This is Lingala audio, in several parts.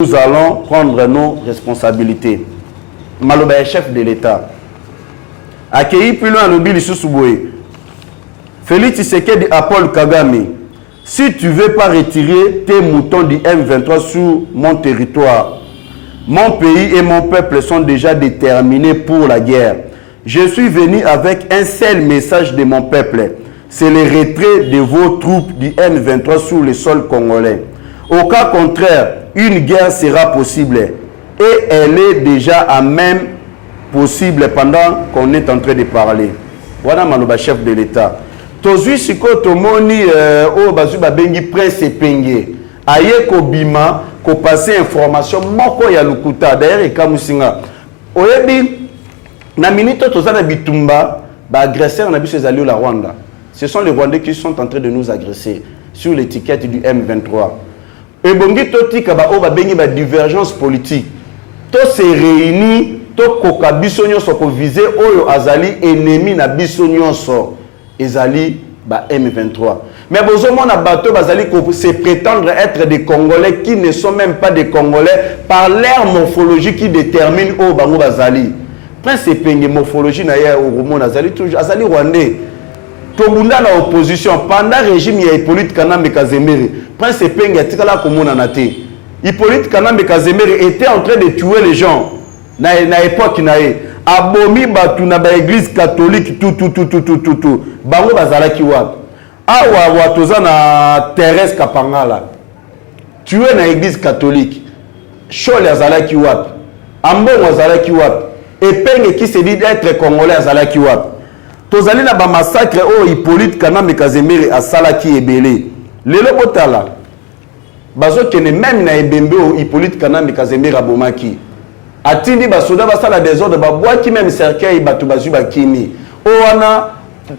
Nous allons prendre nos responsabilités. Maloba est chef de l'État. Accueilli plus loin le Billy Soussouboé. Félix Tshisekedi à Paul Kagame. Si tu ne veux pas retirer tes moutons du M23 sur mon territoire, mon pays et mon peuple sont déjà déterminés pour la guerre. Je suis venu avec un seul message de mon peuple. C'est le retrait de vos troupes du M23 sur le sol congolais. Au cas contraire, une guerre sera possible. Et elle est déjà à même possible pendant qu'on est en train de parler. Voilà Maloba, chef de l'État. Tozui siko tomoni o bazu babengi presse penge. Aye ko bima ko passer information moko ya lukuta d'ailleurs e kamusinga. Oyebi na minute tozana bitumba ba agresseur na biso ezali la Rwanda. Ce sont les Rwandais qui sont en train de nous agresser sur l'étiquette du M23. Et bongi totika ba o babengi ba divergence politique. To se réunit to koka biso nyonso ko viser oyo azali ennemi na biso nyonso. Ezali ba M23. Mais besoin na bateau bazali se prétendre être des Congolais qui ne sont même pas des Congolais par leur morphologie qui détermine au bango bazali. Prince Penge morphologie na ya au Romo azali toujours azali rwandais. Tobunda na opposition pendant régime ya Hippolyte Kanambe Kazemere. Prince Penge atikala komona na te. Hippolyte Kanambe Kazemere était en train de tuer les gens na époque na ye. Abomi batu na ba église catholique tout bango bazalaki wapi awa watoza na Thérèse Kapangala tué na église catholique Chole azalaki wapi Ambongo azalaki wapi Epenge qui se dit être congolais azalaki wapi tozali na ba massacre o Hippolyte Kanambe Kazemere asalaki ebele lelo botala bazokene même na ebembe o Hippolyte Kanambe Kazemere abomaki atindi basoda basala désordre babwaki même cercueil batu bazu bakimi owana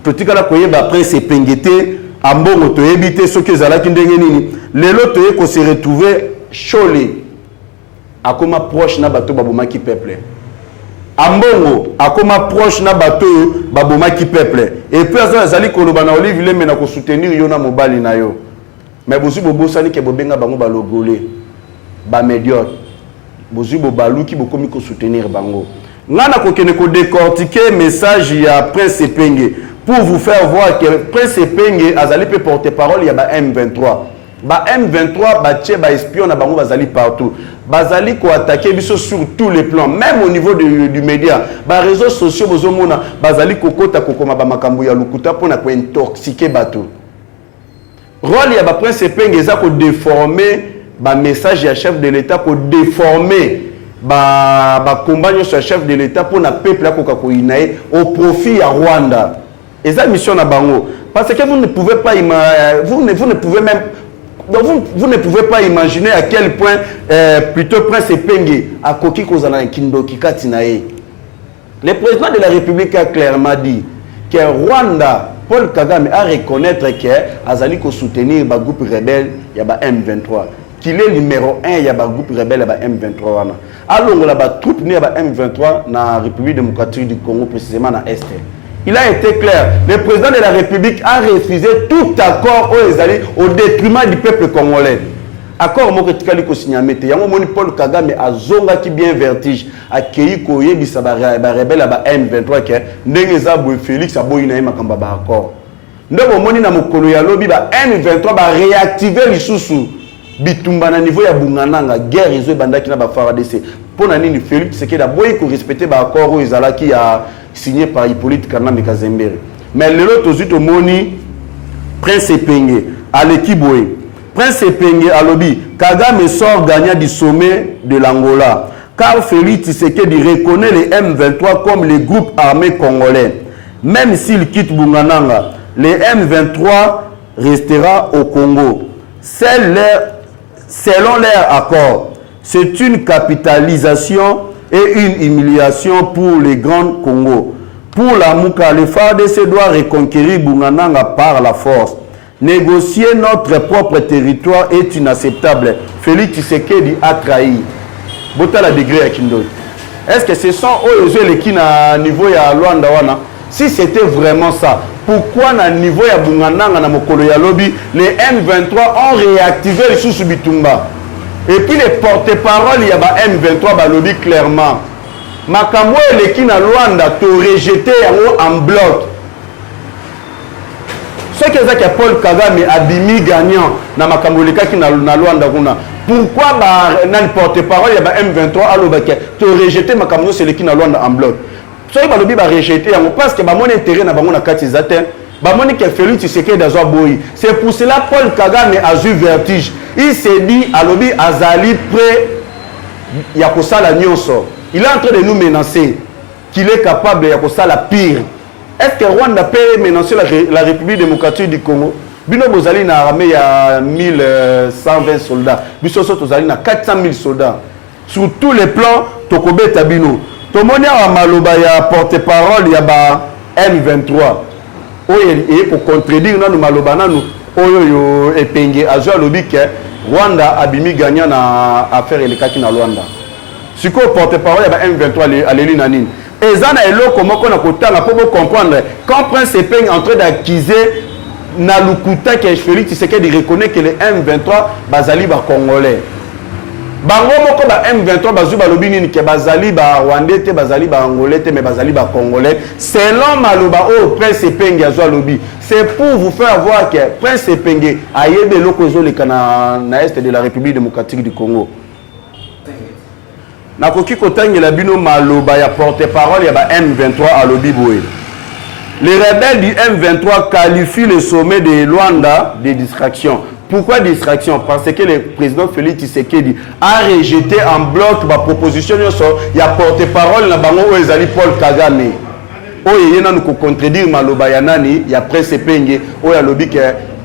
totikala koyeba Prince Pengete ambongo toyebite soki ezalaki ndenge nini lelo toye ko se retrouver Chole akoma proche na bato babomaki peuple ambongo akoma proche na bato babomaki peuple et puis azali koloba na Olive Lembe na ko soutenir yo na mobali na yo mais bozu bobosani ke bobenga bango balogolé ba médiocre bozubo baluki bokomi ko soutenir bango ngana ko kene ko décortiquer message ya Prince Penge pour vous faire voir que Prince Penge azali pe porte-parole ya ba M23 ba M23 ba tie ba espion na bango bazali partout bazali ko attaquer biso sur tous les plans même au niveau du média ba réseaux sociaux bozomona bazali kokota kokoma ba makambo ya lukuta pona ko intoxiquer bato rôle ya ba Prince Penge za ko déformer ba message ya chef de l'État pour déformer ba combat sur chef de l'État pour na peuple ya koka ko inae au profit ya Rwanda. Et ça mission na bango parce que vous ne pouvez pas vous ne pouvez même vous ne pouvez pas imaginer à quel point plutôt Prince Penge a koki kozana kindoki katinae. Le président de la République a clairement dit que Rwanda Paul Kagame a reconnaître que azali ko soutenir ba groupe rebelle ya ba M23. Qu'il est numéro 1, il y a un groupe rebelle à M23. Alors, il y a des troupes nées à M23 dans la République démocratique du Congo, précisément dans l'Est. Il a été clair. Le président de la République a refusé tout accord au détriment du peuple congolais. Accord Moketikali Kosinyamete. Il y a un Paul Kagame a zonga qui bien vertige. A Keyi Koye Bissaba rebelle à M23. N'engeza Boué Félix a Boy Naïma Kambaba accord. Nous avons dit que M23 va réactiver les sous-sous. Bitumba na niveau ya bungananga guerre izo bandaki na ba FARDC pona nini Félix Tshisekedi boy ko respecter ba accord ezalaki a signé par Hippolyte Kanambe Kazemere mais lelo tozuto moni Prince Penge aleki boy Prince Penge alobi Kagame sort gagnant du sommet de l'Angola car Félix Tshisekedi reconnaît les M23 comme les groupes armés congolais même s'il quitte Bungananga les M23 restera au Congo selon leur accord, c'est une capitalisation et une humiliation pour les grands Congo. Pour la Mouka, le FARDC doit reconquérir Bungananga par la force. Négocier notre propre territoire est inacceptable. Félix Tshisekedi a trahi. Bota la degré à Kindo. Est-ce que ce sont eux qui na niveau ya Luanda wana? Si c'était vraiment ça, pourquoi na niveau ya Bungananga na mokolo ya lobi les M23 ont réactivé les sous Bitumba? Et puis les porte-parole, il y a M23 balobi clairement. Makambo eleki na Luanda to rejeté en bloc. Ce que c'est que Paul Kagame abimi gagnant na makambo lekaki na Luanda kuna. Pourquoi na porte-parole il y a M23 alobaki to rejeté makambo seleki na Luanda en bloc. Ce que balobi ba rejeté parce que ba mon intérêt na bango na kati zaten. Ba moni ke Félix Tshisekedi d'Azwa boyi. C'est pour cela Paul Kagame a eu vertige. Il s'est dit alobi azali prêt ya kosala nyonso. Il est en train de nous menacer qu'il est capable de faire la pire. Est-ce que Rwanda peut menacer la République démocratique du Congo? Bino Bozali na armée il y a 1120 soldats. Biso Tozali na 400 000 soldats. Sur tous les plans, Tokobe Tabino. Tomonia a maloba ya porte-parole il y a M23. Et pour contredire nous maloba nanu oyo epenge azwa lobike Rwanda abimi gagnant na affaire elekaki na Rwanda. Si vous porte-parole, il y a M23 à l'Élie Nanine. Et ça, il y a pour comprendre. Quand Prince Epeng est en train d'accuser Nalukuta qui est Félix Tshisekedi reconnaît que les M23 bazali ba Congolais. Bango moko ba M23 bazu ba lobi nini ke bazali ba Rwandais te bazali ba Angolais te mais bazali ba Congolais. Selon Maloba o Prince Epeng azwa lobi. C'est pour vous faire voir que Prince Epeng a yebe loko le na est de la République démocratique du Congo. Nakoki kotangela bino maloba ya porte-parole ya ba M23 à Lobiboé. Les rebelles du M23 qualifient le sommet de Luanda de distraction. Pourquoi distraction? Parce que le président Félix Tshisekedi a rejeté en bloc la proposition ya porte-parole na bango ezali Paul Kagame. Oye yena nous contredire maloba ya nani ya Prince Epenge oya lobi ke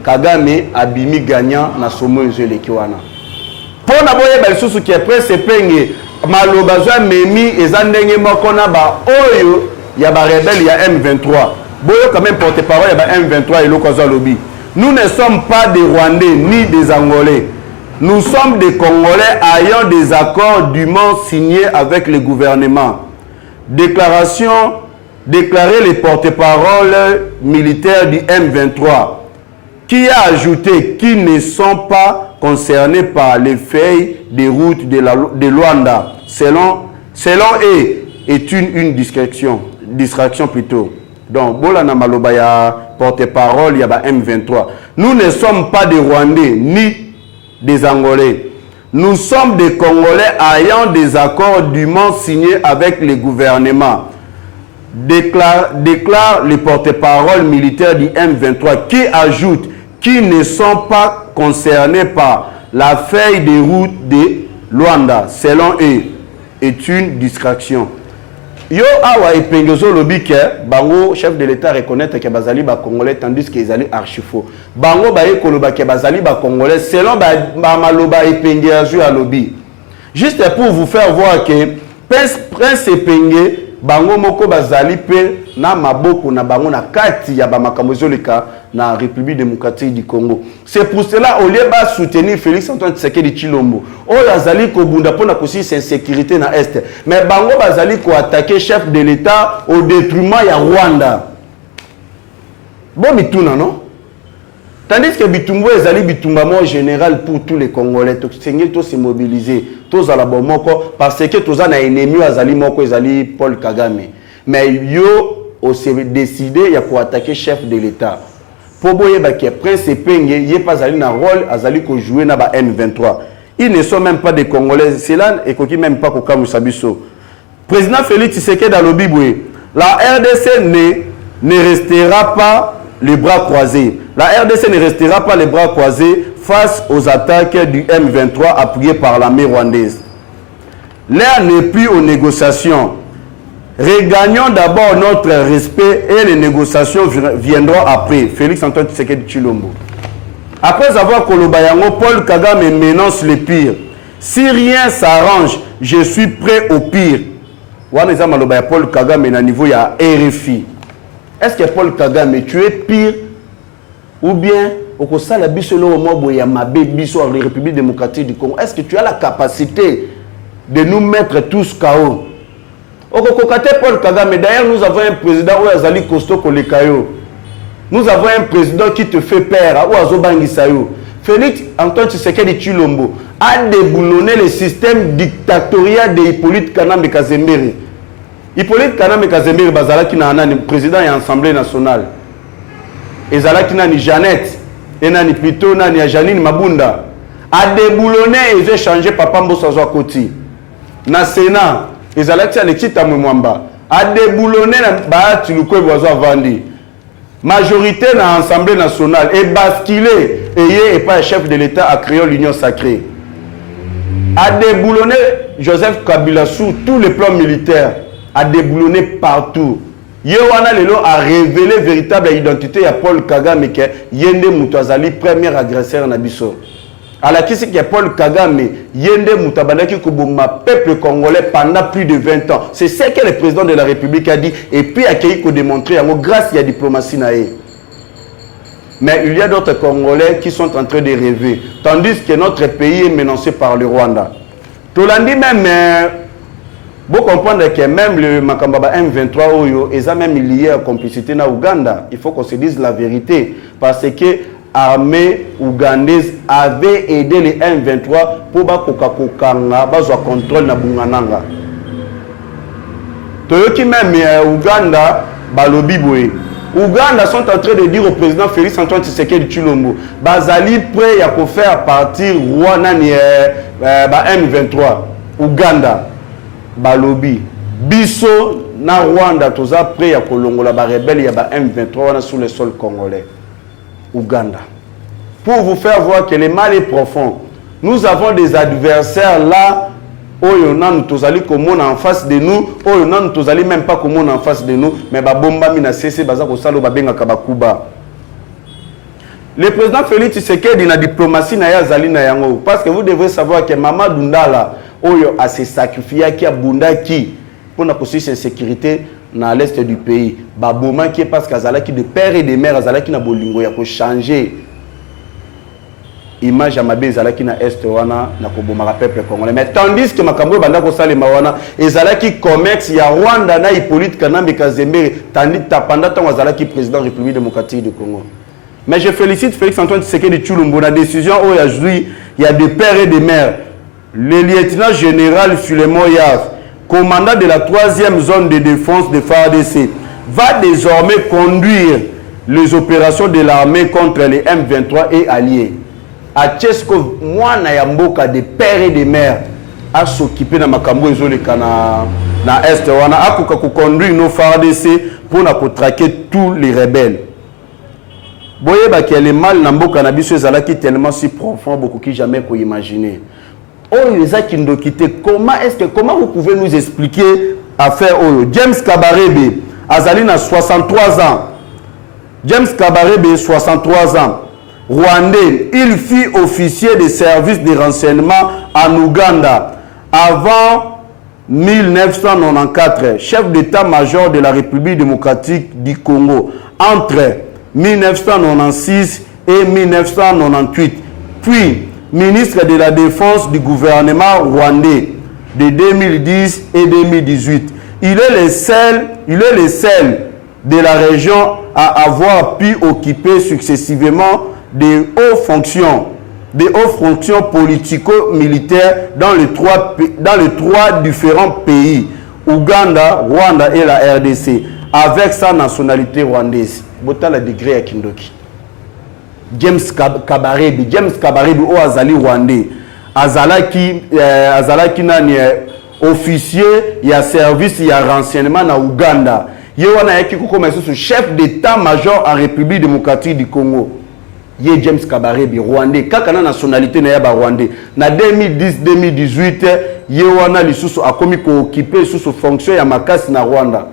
Kagame abimi gagnant na sommet ezeli wana. Pour na boye ba lisusu ke Prince Epenge maloba zwa memi ezandenge moko na ba oyo ya ba rebelle ya M23. Boyo quand même porte-parole ya ba M23 et lokoza lobby. Nous ne sommes pas des Rwandais ni des Angolais. Nous sommes des Congolais ayant des accords dûment signés avec le gouvernement. Déclaré les porte-parole militaires du M23 qui a ajouté qu'ils ne sont pas concernés par les feuilles des routes de Luanda. Selon eux, est une distraction plutôt. Donc, Bolana Malobaya, porte-parole, il y a M23. Nous ne sommes pas des Rwandais ni des Angolais. Nous sommes des Congolais ayant des accords dûment signés avec le gouvernement. Déclare le porte-parole militaire du M23 qui ajoute qu'ils ne sont pas concernés par la feuille de route de Luanda. Selon eux, est une distraction. Yo awa epengezo lobi ke bango chef de l'État reconnaître que bazali ba Congolais tandis qu'ils allaient archifo. Bango ba ekoloba ke bazali ba Congolais selon ba maloba epenge azu a lobby. Juste pour vous faire voir que Prince Epenge bango moko bazali pe na maboko na bango na kati ya ba makamozo leka na République démocratique du Congo. C'est pour cela au lieu ba soutenir Félix Antoine Tshisekedi Tshilombo. O yazali ko bunda pona kosi insécurité na est. Mais bango bazali ko attaquer chef de l'État au détriment ya Rwanda. Bon mituna non? Tandis que Bitumbo ezali bitumba mo général pour tous les Congolais. To sengeli to se mobiliser. To zala bomoko parce que to za na ennemi azali moko ezali Paul Kagame. Mais yo o se décidé ya ko attaquer chef de l'État. Pour boye ba ke Prince Epenge yé pas azali na rôle azali ko jouer na ba M23. Ils ne sont même pas des Congolais. Cela et koki même pas ko kamusa biso. Président Félix Tshisekedi alobi boye. La RDC ne restera pas les bras croisés. La RDC ne restera pas les bras croisés face aux attaques du M23 appuyées par l'armée rwandaise. L'heure n'est plus aux négociations. Regagnons d'abord notre respect et les négociations viendront après. Félix Antoine Tshisekedi Tshilombo. Après avoir Kolobayango, Paul Kagame menace le pire. Si rien s'arrange, je suis prêt au pire. Wana Malobaya Paul Kagame na niveau ya RFI. Est-ce que Paul Kagame, tu es pire ou bien au Kosala Bisolo Moboya Mabé Biso en République démocratique du Congo? Est-ce que tu as la capacité de nous mettre tous KO? Au Kokokate Paul Kagame, d'ailleurs nous avons un président où Azali Kosto Kolekayo. Nous avons un président qui te fait peur, où Azobangi Sayo. Félix Antoine Tshisekedi Tshilombo a déboulonné le système dictatorial de Hippolyte Kanambe Kazembere. Hippolyte Kanambe Kazembere bazalaki na nani président de l'Assemblée nationale. Ezalaki na ni Jeannette et na ni plutôt na ni Janine Mabunda. A déboulonné et j'ai changé Papa Mbosa Koti. Na Sénat, ezalaki Alexis Tamwemwamba. A déboulonné na Baati Lukwe Bozo Vandi. Majorité dans l'Assemblée nationale et basculé et pas chef de l'État à créer l'Union sacrée. A déboulonné Joseph Kabila sur tous les plans militaires, a déboulonné partout. Yewana Lelo a révélé véritable identité à Paul Kagame que Yende Moutazali premier agresseur Nabiso. À la question que Paul Kagame Yende Moutabandaki Kubuma peuple congolais pendant plus de 20 ans. C'est ce que le président de la République a dit et puis a qu'il démontré grâce à la diplomatie naïe. Mais il y a d'autres Congolais qui sont en train de rêver, tandis que notre pays est menacé par le Rwanda. Tolandi même, vous comprenez que même le Makambaba M23 Oyo est même lié à la complicité na Ouganda. Il faut qu'on se dise la vérité parce que l'armée ougandaise avait aidé les M23 pour que contrôle na Bungananga. Toyoki même Ouganda balobi boye. Ouganda sont en train de dire au président Félix Antoine Tshisekedi Tshilombo bazali prêt à faire partir Rwanda ni M23. Ouganda balobi biso na Rwanda toza prêt à kolongola ba rebelle ya ba M23 sur le sol congolais. Ouganda. Pour vous faire voir que le mal est profond. Nous avons des adversaires là, Oyona nous tozali komona en face de nous, Oyona nous tozali même pas komona en face de nous, mais ba bomba mina cessé baza ko salo ba benga kabakuba. Le président Félix Tshisekedi na diplomatie na ya zali na yango parce que vous devez savoir que Mamadou Ndala Oyo a se sacrifié qui a bundaki pour na kosi sécurité dans l'est du pays. Baboma qui est parce qu'azalaki de père et de mère azalaki na bolingo ya ko changer image à mabe azalaki na est wana na koboma peuple congolais. Mais tandis que makambo banda ko salema wana ezalaki commerce ya Rwanda na Hippolyte Kanambe Kazembere tandis pendant temps azalaki président de la République démocratique du Congo. Mais je félicite Félix Antoine Tshisekedi Tshilombo la décision où il y a des pères et des mères. Le lieutenant général Suleiman Yaf, commandant de la 3e zone de défense de FARDC, va désormais conduire les opérations de l'armée contre les M23 et alliés. À Tchesko, moi, Nayamboka, des pères et des mères, à s'occuper de Makambo et Zoleka na Est, à conduire nos FARDC pour traquer tous les rebelles. Boye ba que le mal Namboka na biso ezalaki tellement si profond beaucoup qui jamais qu'on imaginer. Oh les qui nous quitté comment vous pouvez nous expliquer affaire Oyo James Kabarebe azali na 63 ans. James Kabarebe 63 ans. Rwandais, il fut officier des services de renseignement en Ouganda avant 1994, chef d'état-major de la République démocratique du Congo entre 1996 et 1998, puis ministre de la Défense du gouvernement rwandais de 2010 et 2018. Il est le seul de la région à avoir pu occuper successivement des hautes fonctions politico-militaires dans les trois différents pays, Ouganda, Rwanda et la RDC, avec sa nationalité rwandaise. Bota la degré à Kindoki. James Kabarebe o azali rwandais. Azalaki nani officier ya service ya renseignement na Ouganda. Yewana yaki kokoma sous chef d'état-major en République démocratique du Congo. Ye James Kabarebe rwandais. Kaka na nationalité na ya ba rwandais. Na 2010-2018 yewana lisusu akomi ko occuper sous fonction ya makasi na Rwanda.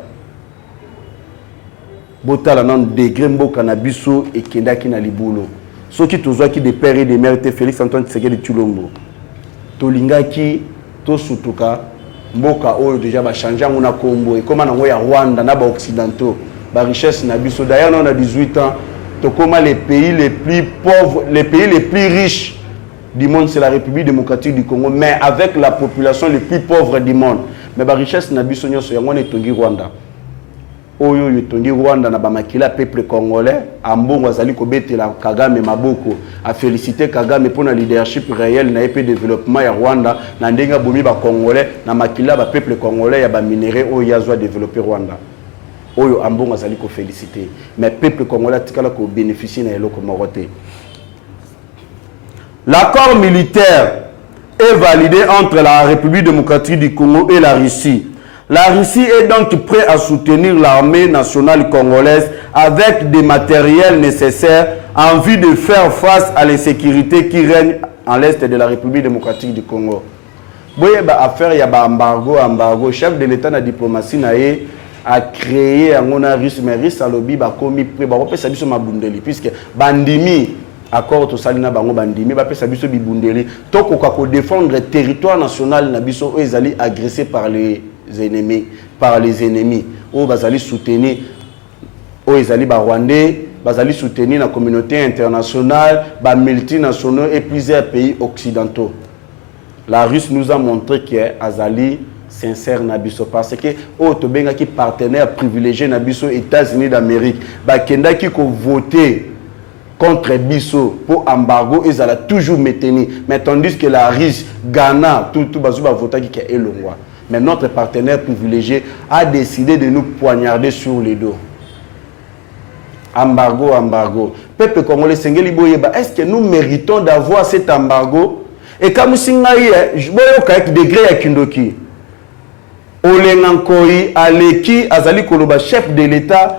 Botala nan degré mboka na biso et kendaki na libulo. Ceux qui tozwaki des pères et des mères étaient Félix Antoine Tshisekedi Tshilombo. Tolingaki to sutuka mboka oyo déjà ba changer ngona kombo et comment na ya Rwanda na ba occidentaux ba richesse na biso d'ailleurs on a 18 ans to comment les pays les plus pauvres, les pays les plus riches du monde c'est la République démocratique du Congo mais avec la population les plus pauvre du monde mais ba richesse na biso nyoso yango na tongi Rwanda. oyo yotongi Rwanda na bamakila peuple congolais ambongo azali kobetela Kagame maboko a féliciter Kagame pour la leadership réel na épée développement ya Rwanda na ndenga bomi ba congolais na makila ba peuple congolais ya ba minéraux oyo yazwa développer Rwanda oyo ambongo azali ko féliciter mais peuple congolais tikala ko bénéficier na eloko moroté. L'accord militaire est validé entre la République démocratique du Congo et la Russie. La Russie est donc prête à soutenir l'armée nationale congolaise avec des matériels nécessaires en vue de faire face à l'insécurité qui règne en l'est de la République démocratique du Congo. Boye ba affaire ya ba embargo chef de l'état na diplomatie naé a créé un Russe mais Russe alobi ba komi pré ba kopesa biso mabundeli puisque bandimi accord to salina bango bandimi ba pesa biso bibundeli to ko défendre le territoire national na biso ezali agressé par les ennemis ou bazali soutenir ou ezali ba rwandais bazali soutenir la communauté internationale ba multinationaux et plusieurs pays occidentaux. La Russie nous a montré que azali sincère na biso parce que o to benga ki partenaire privilégié na biso États-Unis d'Amérique ba kenda ki ko voter contre biso pour embargo ils allaient toujours maintenir mais tandis que la Russie Ghana tout bazo ba voter qui est elongwa. Mais notre partenaire privilégié a décidé de nous poignarder sur les dos. Embargo. Peuple congolais sengeli boyeba, est-ce que nous méritons d'avoir cet embargo? Et comme singaye, boyo kaik degré ya kindoki. Olengankoi aleki azali koloba chef de l'État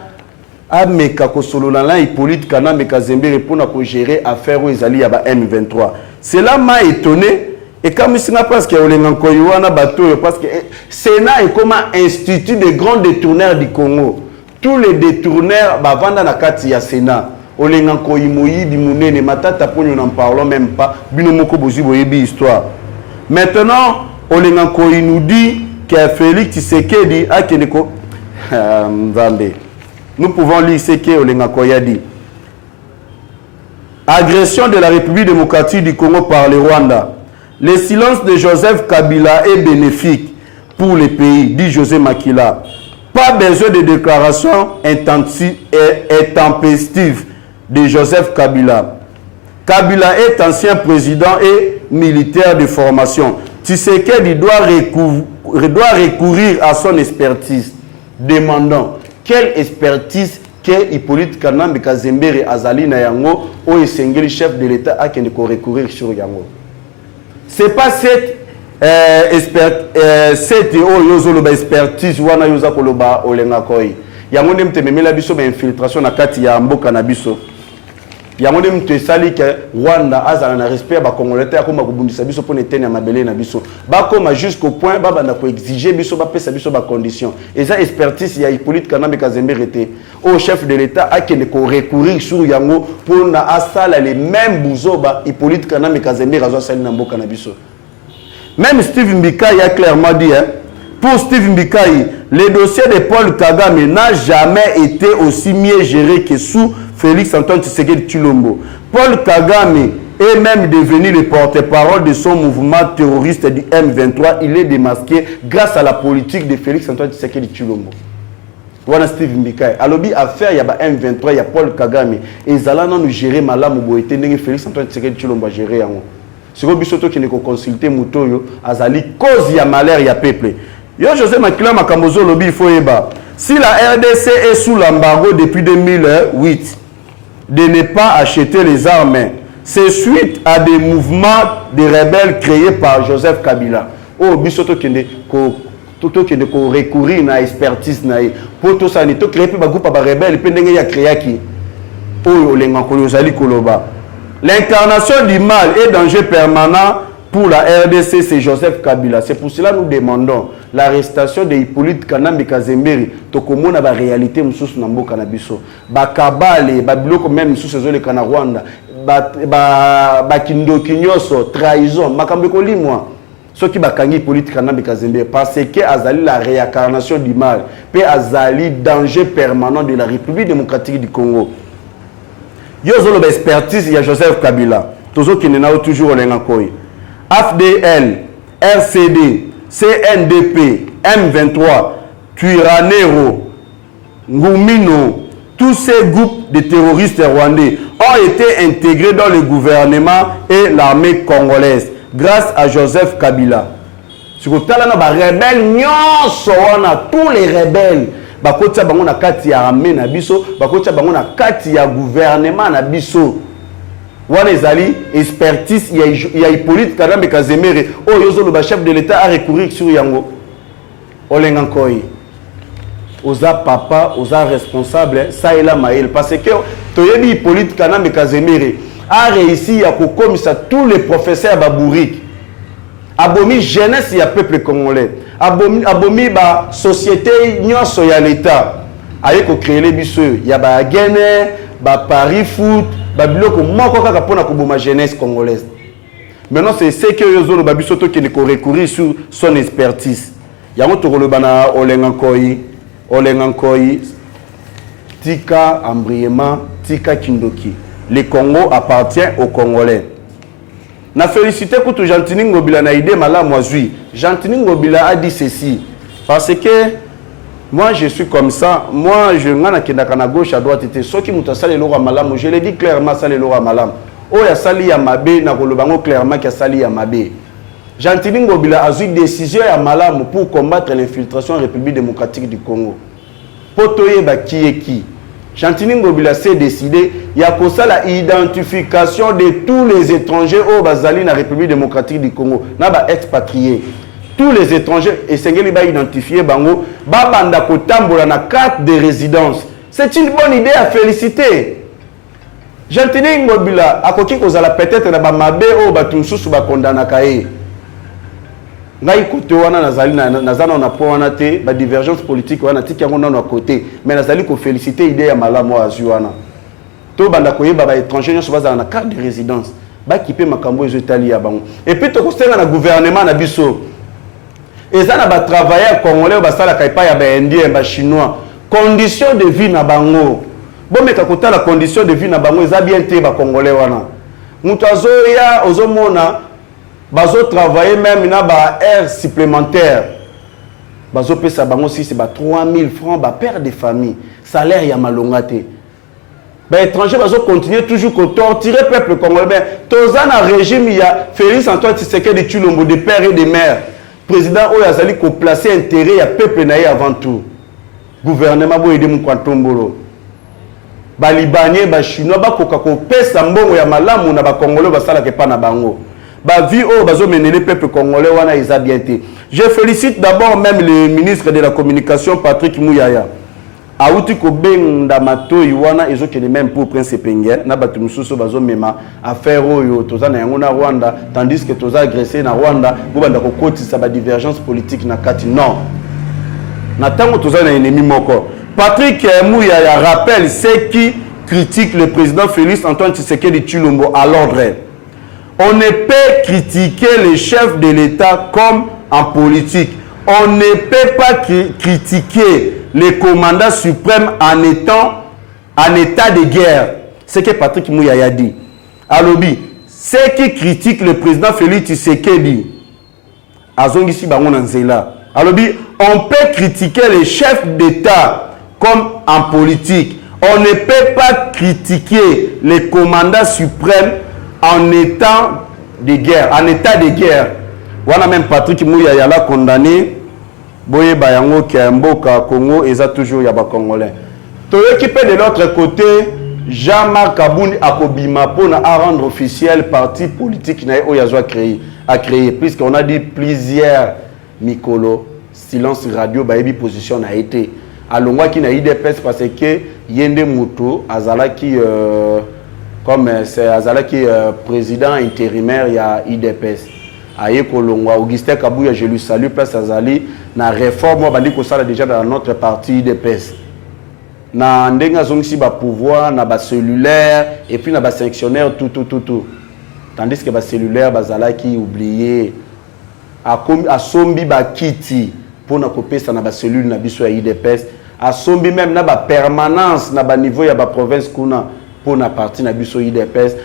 a meka kosolola la Hippolyte Kana meka Zembere pour na ko gérer affaire ezali ya ba M23. Cela m'a étonné. Et comme si n'a parce que parce que Sénat est comme un institut de grands détourneurs du Congo. Tous les détourneurs bavanda na kati ya Sénat. Olenganko imoyi bimunene matata ponyo n'en parlons même pas. Binomoko bozi boyebi histoire. Maintenant, Olenganko nous dit que Félix Tshisekedi a keneko Nzambe. Nous pouvons lire ce que Olenganko a dit. Agression de la République démocratique du Congo par le Rwanda. Le silence de Joseph Kabila est bénéfique pour le pays, dit José Makila. Pas besoin de déclarations intempestives de Joseph Kabila. Kabila est ancien président et militaire de formation. Tshisekedi doit recourir à son expertise. Demandant quelle expertise que Hippolyte Kanambe Kazembere Azali na yango ou esengeli chef de l'État a qui recourir sur yango. C'est pas cette expertise wana yoza koloba olenga koi. Yango ndem tememela biso ba infiltration na kati ya mboka na biso. Yango ndem te sali ke Rwanda azala na respect ba congolais ya koma kubundisa biso pour netene ya mabele na biso. Ba koma jusqu'au point ba banda ko exiger biso ba pesa biso ba condition. Et ça expertise ya Hippolyte Kanambe Kazembere te au chef de l'État a qui ne recourir sur yango pour na asala les mêmes bouzoba Hippolyte Kanambe Kazembere azo sali na mboka na biso. Même Steve Mbikai a clairement dit pour Steve Mbikai, le dossier de Paul Kagame n'a jamais été aussi mieux géré que sous Félix Antoine Tshisekedi Tshilombo. Paul Kagame est même devenu le porte-parole de son mouvement terroriste du M23. Il est démasqué grâce à la politique de Félix Antoine Tshisekedi Tshilombo. Voilà Steve Mbikai. Alobi affaire il y a M23, il y a Paul Kagame. Et Zalana nous gérer malamu boité nenge Félix Antoine Tshisekedi Tshilombo gérer yango. C'est comme bisoto qui ne consulter mutoyo azali cause ya malheur ya peuple. Yo José Makila Makambozo lobi il faut eba. Si la RDC est sous l'embargo depuis 2008 de ne pas acheter les armes, c'est suite à des mouvements de rebelles créés par Joseph Kabila. Oh bisoto qui ne tout qui ne recourir na expertise na pour tout ça ni to créer ba groupe ba rebelle pe ndenge ya créer qui oh lenga ko yozali koloba. L'incarnation du mal est danger permanent pour la RDC, c'est Joseph Kabila. C'est pour cela que nous demandons l'arrestation de Hippolyte Kanambe Kazembere. Tokomona ba réalité mususu na mboka na biso. Ba kabale, ba biloko même mususu ezole kana Rwanda. Ba kindoki nyoso, trahison, makambe ko limwa. Ce qui bakangi Hippolyte Kanambe Kazembere parce que azali la réincarnation du mal, pe azali danger permanent de la République démocratique du Congo. Yozolo ba expertise ya Joseph Kabila. Tozo qui n'est toujours lenga koi. AFDL, RCD, CNDP, M23, Tuiranero, Ngoumino, tous ces groupes de terroristes rwandais ont été intégrés dans le gouvernement et l'armée congolaise grâce à Joseph Kabila. Sur le talent des rebelles, tous les rebelles, bakotia bango na kati ya armée na biso, bakotia bango na kati ya gouvernement na biso. Wana ezali expertise ya Hippolyte Kagame Kazemere, oyozo le chef de l'État a recourir sur yango. Olenga Nkoi. Oza papa, oza responsable, ça est la maïl. Parce que Toyebi Hippolyte Kagame Kazemere a réussi à commettre tous les professeurs babourik. Abomi jeunesse ya peuple congolais. Abomi ba société nyonso ya l'État. Aye ko créer les biseux. Ya ba Guinée, ba Paris Foot, ba biloko moko kaka pona ko boma jeunesse congolaise. Maintenant c'est ce que yozo ba biso to qui ne ko recourir sur son expertise. Yango to ko bana Olenga Nkoi, Tika Ambriema, Tika Kindoki. Le Congo appartient aux Congolais. Na félicité pour tout Gentini Ngobila na idée mala moizui. Gentini Ngobila a dit ceci. Parce que moi je suis comme ça. Moi je ngana kendaka na gauche à droite était ceux qui mutasali lora malam. Je l'ai dit clairement sali lora malam. Oh ya sali ya mabe na kolobango clairement que sali ya mabe. Gentini Ngobila a eu décision ya malam pour combattre l'infiltration en République démocratique du Congo. Potoye ba qui est qui. Gentini Ngobila s'est décidé, il y a la identification de tous les étrangers au Bazali na République démocratique du Congo, na ba expatriés. Tous les étrangers et sengeli ba identifier bango, ba banda ko tambola na carte de résidence. C'est une bonne idée à féliciter. Gentini Ngobila akoki kozala peut-être na ba mabe o ba tumsusu ba kondana kae. Ngai côté wana nazali nazana na po wana te ba divergence politique wana tiki yango na côté mais nazali ko féliciter idée ya malamu azu wana to banda koyeba ba étranger nyo baza na carte de résidence ba kipe makambo ezo Italie ya bango et puis to kosenga na gouvernement na biso ezana ba travailleurs congolais ba sala kaipa ya ba indien ba chinois condition de vie na bango bomeka kotala condition de vie na bango eza bien te ba congolais wana mutu azoya ozomona bazo travailler même na ba heure supplémentaire bazo pesa bango si c'est ba 3000 francs ba père de famille salaire ya malongate ba étranger bazo continuer toujours ko torturer peuple congolais toza na régime ya Félix Antoine Tshisekedi Tshilombo de père et de mère président oyo azali ko placer intérêt ya peuple na ye avant tout gouvernement bo aider mu kwantombolo ba libanais ba chinois ba koka ko pesa mbongo ya malamu na ba congolais ba sala ke pa na bango. Ba vie au bazo mener le peuple congolais wana isa bien été. Je félicite d'abord même le ministre de la communication Patrick Mouyaya. Auti ko benda mato wana ezo kene même pour prince Penge na batu mususu bazo mema affaire oyo toza na yango na Rwanda tandis que toza agressé na Rwanda bo banda ko kotisa ba divergence politique na kati non. Na tango toza na ennemi moko. Patrick Mouyaya rappelle ceux qui critiquent le président Félix Antoine Tshisekedi Tshilombo à l'ordre. On ne peut critiquer les chefs de l'État comme en politique. On ne peut pas critiquer les commandants suprêmes en état de guerre. C'est ce que Patrick Mouyaya dit. Alobi, ceux qui critiquent le président Félix Tshisekedi, Azongisi Bangon Nzela. Alobi, on peut critiquer les chefs d'État comme en politique. On ne peut pas critiquer les commandants suprêmes en état de guerre. Voilà même Patrick Mouyaya l'a condamné. Boye Bayango qui a un mboka Congo et ça toujours yaba congolais. To équipé de l'autre côté, Jean-Marc Kabouni Akobima pour rendre officiel parti politique na Oyazo a créé puisqu'on a dit plusieurs Mikolo silence radio baebi position a été alongwa qui na IDPS parce que Yende Muto azalaki comme c'est Azalaki président intérimaire il y a IDPS aye kolongwa Augustin Kabuya je lui salue place Azali na réforme bandi ko sala déjà dans notre parti IDPS na ndenga zongisi ba pouvoir na ba cellulaire et puis na ba sanctionnaire tout tandis que ba cellulaire bazalaki oublié a sombi ba kiti pour na kopesa na ba cellule na biso ya IDPS a sombi même na ba permanence na ba niveau ya ba province kuna pour na parti na biso IDPS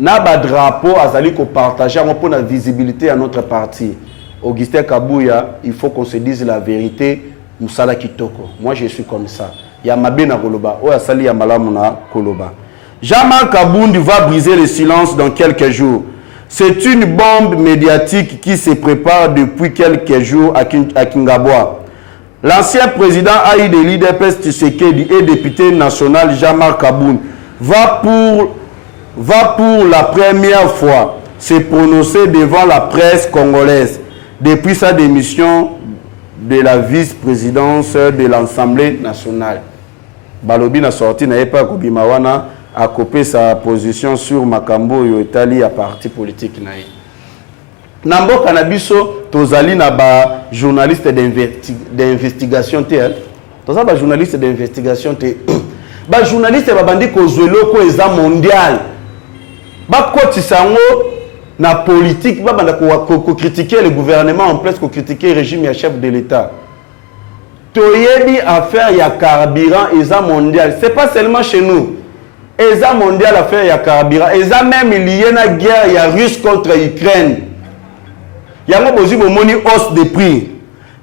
na ba drapeau azali ko partager pour na visibilité à notre parti. Augustin Kabuya, il faut qu'on se dise la vérité, Moussala Kitoko. Moi je suis comme ça. ya mabena koloba oya sali ya malamu na koloba. Jean-Marc Kaboundi va briser le silence dans quelques jours. C'est une bombe médiatique qui se prépare depuis quelques jours à Kingabwa. L'ancien président AI de l'IDPS Tshisekedi et député national Jean-Marc Kaboundi va pour la première fois se prononcer devant la presse congolaise depuis sa démission de la vice-présidence de l'Assemblée nationale. Balobi na sorti na epa Kobimawana a copié sa position sur Makambo yo Italie à parti politique naï. Nambo Kanabiso tozali na ba journaliste d'investigation te. Toza ba journaliste d'investigation te. Ba journaliste ba bandi ko zwelo ko eza mondial. Ba kotisango na politique ba banda ko critiquer le gouvernement en place, ko critiquer le régime et chef de l'État. Toyebi affaire ya carburant eza mondial. C'est pas seulement chez nous. Eza mondial affaire ya carburant. Eza même lié na guerre ya Russe contre Ukraine. Yango bozi bomoni hausse des prix.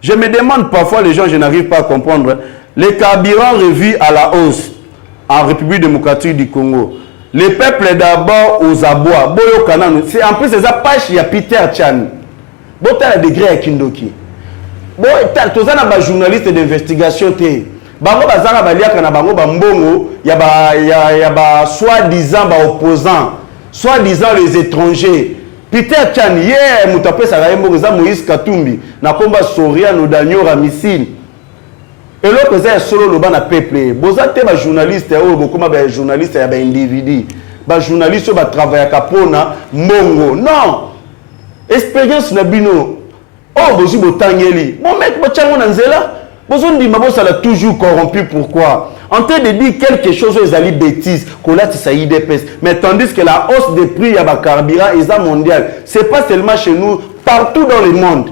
Je me demande parfois, les gens, je n'arrive pas à comprendre, les carburants revus à la hausse en République démocratique du Congo. Le peuple d'abord aux abois. Boyo Kananu. C'est en plus c'est ça page il y a Peter Chan. Bon t'as le degré à Kindoki. Bon t'as na journaliste d'investigation té. Bango bazanga baliaka na bango bambongo ya ba soi-disant ba opposants, soi-disant les étrangers. Peter Chan hier mutape saraembo za Moïse Katumbi na komba Soria no Danyora missile. Et l'autre c'est solo le ban na peuple. Bozate ba journaliste o bokoma ba journaliste ya ba individu. Ba journaliste ba travailler kapona mbongo. Non. Expérience na bino. Oh bozi botangeli. Bon mec bochango na nzela. Bozondi mabosa la toujours corrompu. Pourquoi? En train de dire quelque chose aux alliés bêtises, qu'on a tissé IDPS. Mais tandis que la hausse des prix à carburant est mondiale. C'est pas seulement chez nous, partout dans le monde.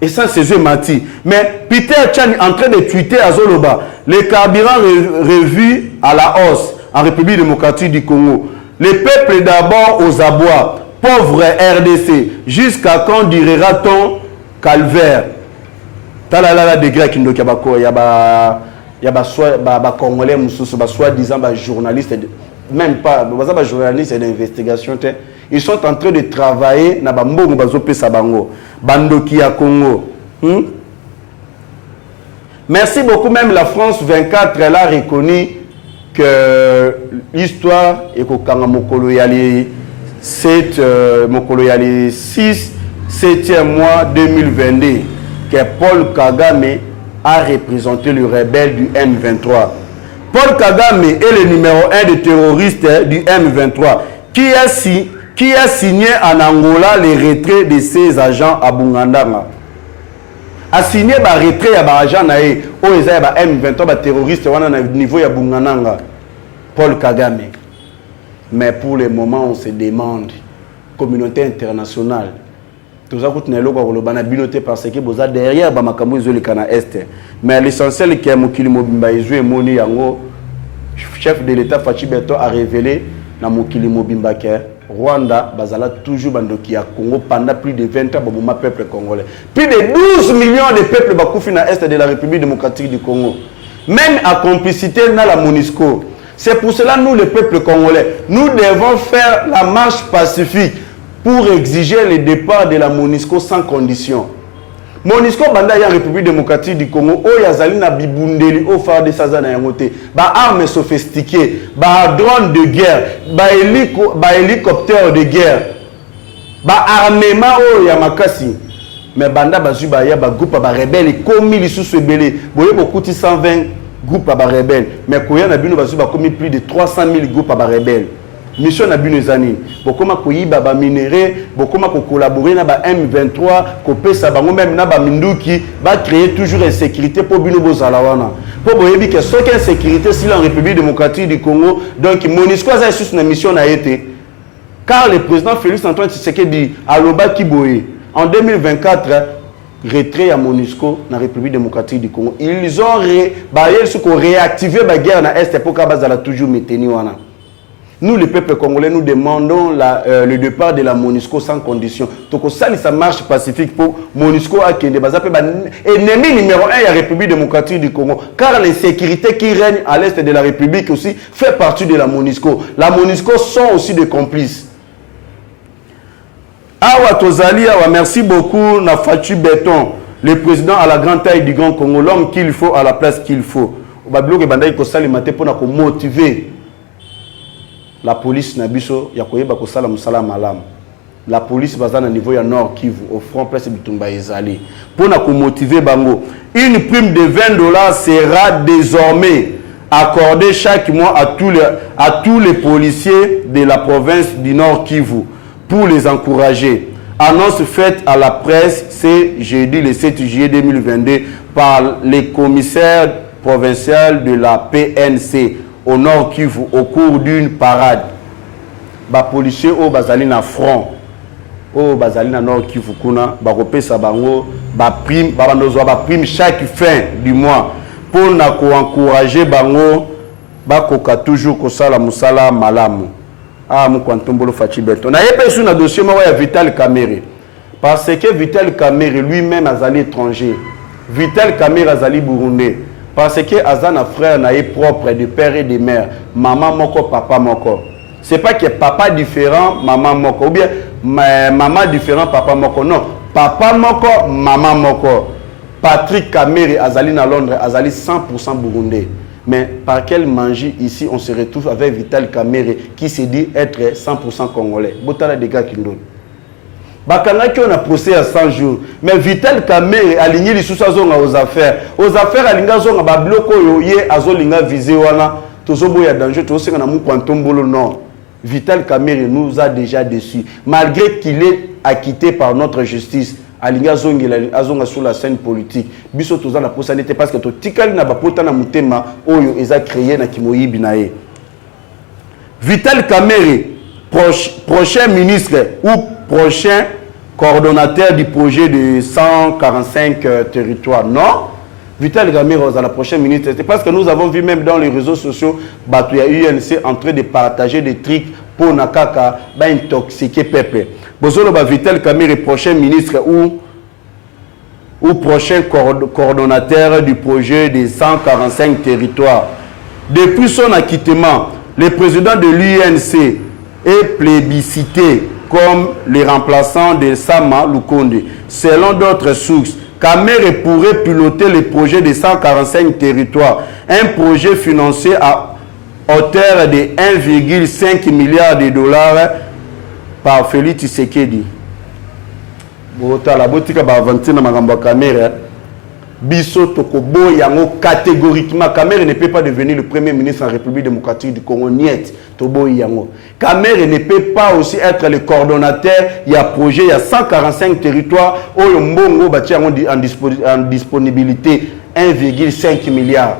Et ça, c'est eux menti. Mais Peter Chan est en train de tweeter à Zoloba. Les carburants revus à la hausse en République démocratique du Congo. Les peuples d'abord aux abois. Pauvre RDC. Jusqu'à quand durera-t-on calvaire? Talala de Grec Indokabako. Il y a des Congolais, soi-disant journalistes, même pas des journalistes d'investigation. Ils sont en train de travailler dans le Bandoki à Congo. Merci beaucoup. Même la France 24, elle a reconnu que l'histoire est qu'au Kangamokolo Yali 6, 7e mois 2022, que Paul Kagame a représenté le rebelle du M23. Paul Kagame est le numéro 1 des terroristes du M23 qui a signé en Angola les retraits de ses agents à Bungandanga. A signé le retrait à agents au M23 terroristes au niveau de Bungandanga. Paul Kagame. Mais pour le moment, on se demande, communauté internationale, tout ça coûte parce que derrière Bamakambo Zolikana Est. Mais l'essentiel qui est Mokili Mobimba Izou et Moni Yango, chef de l'État Fachi Beto a révélé na Mokili Mobimba que Rwanda bazala toujours bandoki à Congo pendant plus de 20 ans pour peuple congolais. Plus de 12 millions de peuples bakoufi na Est de la République démocratique du Congo. Même à complicité dans la MONUSCO. C'est pour cela nous le peuple congolais, nous devons faire la marche pacifique pour exiger le départ de la MONUSCO sans condition. MONUSCO banda ya République démocratique du Congo o yazali na bibundeli o fa de sazana yangote ba armes sophistiquées, ba drones de guerre, ba hélicoptères de guerre, ba armement o ya makasi. Mais banda bazuba ya ba groupe ba rebelle comme ils sous belé boye beaucoup 120 groupes ba rebelle mais koya na bino bazuba comme plus de 300 000 groupes ba rebelle. Mission na bino ezani bokoma koyiba ba minéraux bokoma ko collaborer na ba M23 ko pesa bango même na ba minduki ba créer toujours insécurité pour bino bozala wana pour boyebi que soki insécurité si la République démocratique du Congo donc MONUSCO a sur une mission na été car le président Félix Antoine Tshisekedi aloba kiboye en 2024 retrait à MONUSCO na République démocratique du Congo ils ont réactivé la guerre na Est pour ka bazala toujours maintenir wana. Nous, le peuple congolais, nous demandons le départ de la MONUSCO sans condition. Donc, ça marche pacifique pour MONUSCO à Kende. Ennemi numéro 1 de la République démocratique du Congo. Car l'insécurité qui règne à l'est de la République aussi fait partie de la MONUSCO. La MONUSCO sont aussi des complices. Awa Tozali, Awa, merci beaucoup, Nafachi Béton, le président à la grande taille du Grand Congo, l'homme qu'il faut à la place qu'il faut. Pour motiver la police Nabiso, Yakoyeba Kosala Musala Malam. La police va au niveau ya Nord Kivu, au front place Bitumba Ezali. Pour motiver Bango, une prime de $20 sera désormais accordée chaque mois à tous les policiers de la province du Nord Kivu pour les encourager. Annonce faite à la presse ce jeudi le 7 juillet 2022 par les commissaires provinciaux de la PNC au Nord Kivu au cours d'une parade. Les policiers au bazali na front au bazali na Nord Kivu kuna ba kopesa bango ba prime chaque fin du mois pour encourager bango ba koka toujours kosala musala malamu. Ah Mukwantombolo Fachi Beton. Na yepé sur na dossier ma Vital Kamerhe parce que Vital Kamerhe lui-même azali étranger. Vital Kamerhe azali burundais. Parce que Azana frère n'a propre de père et de mère, maman moko, papa moko. C'est pas que papa différent, maman moko, ou bien maman différent, papa moko. Non, papa moko, maman moko. Patrick Kamerhe, Azali à Londres, Azali 100% burundais. Mais par quelle magie ici on se retrouve avec Vital Kamerhe qui se dit être 100% congolais. Botala des gars qui nous donnent. Bakanga qui on a procès à 100 jours. Mais Vital Kamerhe aligné les sous-saisons aux affaires. Aux affaires, aligna zonga ba bloko yo ye azolinga visé wana. Tozobo ya danger, tozo senga na Mukwantombolo non. Vital Kamerhe nous a déjà déçus. Malgré qu'il est acquitté par notre justice, alinga zonga sur la scène politique. Biso toza la posa n'était parce que to tikali na ba pota na mutema oyo eza créé na kimoyibi na ye. Vital Kamerhe prochain ministre ou prochain coordonnateur du projet de 145 territoires. Non, Vital Kamerhe à la prochaine ministre. C'est parce que nous avons vu même dans les réseaux sociaux, il y a UNC en train de partager des trucs pour Nakaka, intoxiquer peuple. Bozolo Vital Kamerhe prochain ministre ou prochain coordonnateur du projet de 145 territoires. Depuis son acquittement, le président de l'UNC est plébiscité comme les remplaçants de Sama Lukonde. Selon d'autres sources, Kamerhe pourrait piloter le projet de 145 territoires, un projet financé à hauteur de 1,5 milliard de dollars par Félix Tshisekedi. La botika ba avantina magamba Kamerhe biso tokobo yango catégoriquement. Kamerhe ne peut pas devenir le premier ministre en République démocratique du Congo. Niet tobo yango. Kamerhe ne peut pas aussi être le coordonnateur. Il y a projet, il y a 145 territoires oyo mbongo bati yango en disponibilité 1,5 milliard.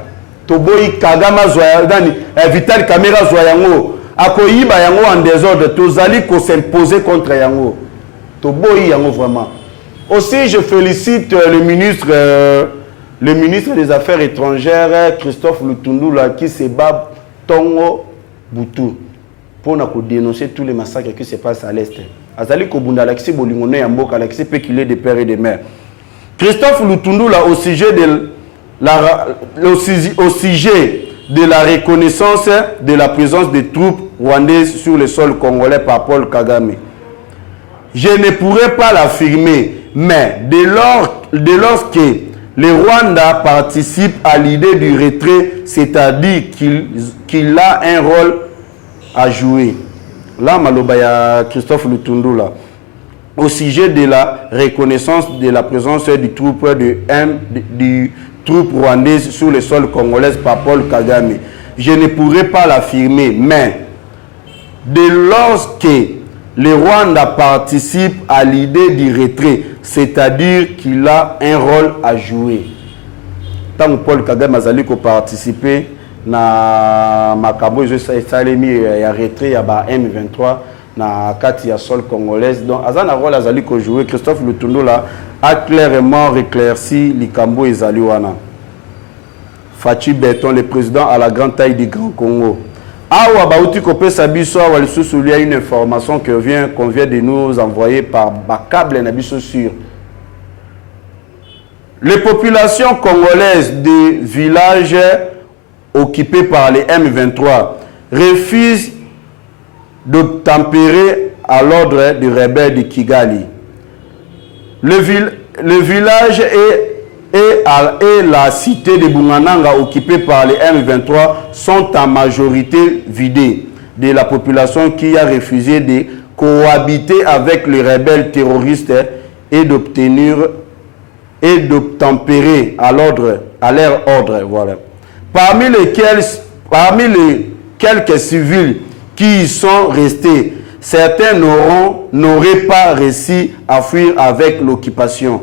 Toboyi Kagama Zoyadani Vital Kamerhe Zoyango akoyiba yango en désordre. Tozali ko s'imposer contre yango. Toboyi yango vraiment. Aussi, je félicite le ministre des Affaires étrangères, Christophe Lutundula, qui se bat Tongo Boutou pour dénoncer tous les massacres qui se passent à l'Est. Azali Kobunda, Alexis Bolingone, Yamboka, Alexis Péculé de père et de mère. Christophe Lutundula, au sujet de la reconnaissance de la présence des troupes rwandaises sur le sol congolais par Paul Kagame. Je ne pourrais pas l'affirmer, mais dès lors que le Rwanda participe à l'idée du retrait, c'est-à-dire qu'il a un rôle à jouer. Là, Malobaya Christophe Lutundula, au sujet de la reconnaissance de la présence du troupe rwandaise sur le sol congolais par Paul Kagame. Je ne pourrais pas l'affirmer, mais dès lors que le Rwanda participe à l'idée du retrait, c'est-à-dire qu'il a un rôle à jouer. Tant que Paul Kagame a participé na makambo salemi ya retrait ya ba M23 na kati ya sol congolaise, donc azana rôle azali ko jouer. Christophe Lutundula a clairement réclairci likambo ezali wana. Fachi Beton, le président à la grande taille du Grand Congo. Awa Baouti Kopé Sabiso, il y a une information qu'on vient de nous envoyer par câble Nabiso sur. Les populations congolaises des villages occupés par les M23 refusent d'obtempérer à l'ordre des rebelles de Kigali. Le village et la cité de Bungananga occupée par les M23 sont en majorité vidés de la population qui a refusé de cohabiter avec les rebelles terroristes et d'obtempérer à leur ordre. Voilà. Parmi les quelques civils qui y sont restés, certains n'auraient pas réussi à fuir avec l'occupation.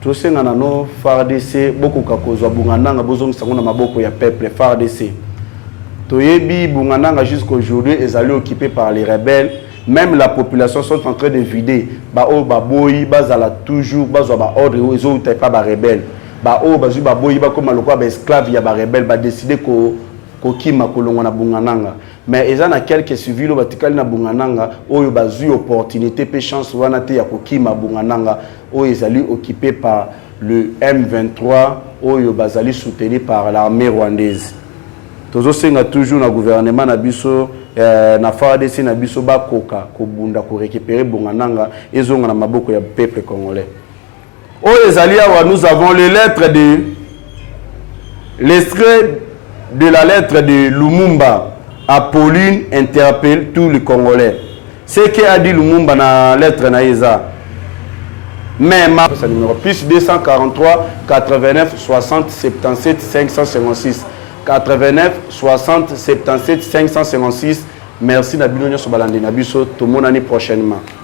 Tous ces nanano FARDC beaucoup kakozwa bungananga bozong sangona maboko ya peuple FARDC. Toyebi bungananga jusqu'aujourd'hui est allé occupé par les rebelles. Même la population sont en train de vider. Ba o ba boyi bazala toujours bazwa ba ordre ils ont pas ba rebelle. Ba o bazu ba boyi ba comme lokwa ba esclave ya ba rebelle ba décider ko kima kolongo na bungananga. Mais ils en a quelques civils batikali na bungananga oyo bazu opportunité pe chance wana te ya kokima bungananga oyo ezali occupé par le M23 oyo bazali soutenu par l'armée rwandaise. Tozo senga toujours na gouvernement na biso na FARDC na biso ba koka ko bunda ko récupérer bungananga ezonga na maboko ya peuple congolais. Oyo ezali awa nous avons les lettres de l'extrait de la lettre de Lumumba. Apolline interpelle tous les Congolais. Ce qu'a dit Lumumba dans la lettre Naïza. Mais ma numéro plus 243 89 60 77 556 89 60 77 556. Merci Nabilonia Sobalandi Nabiso. Tout le monde prochainement.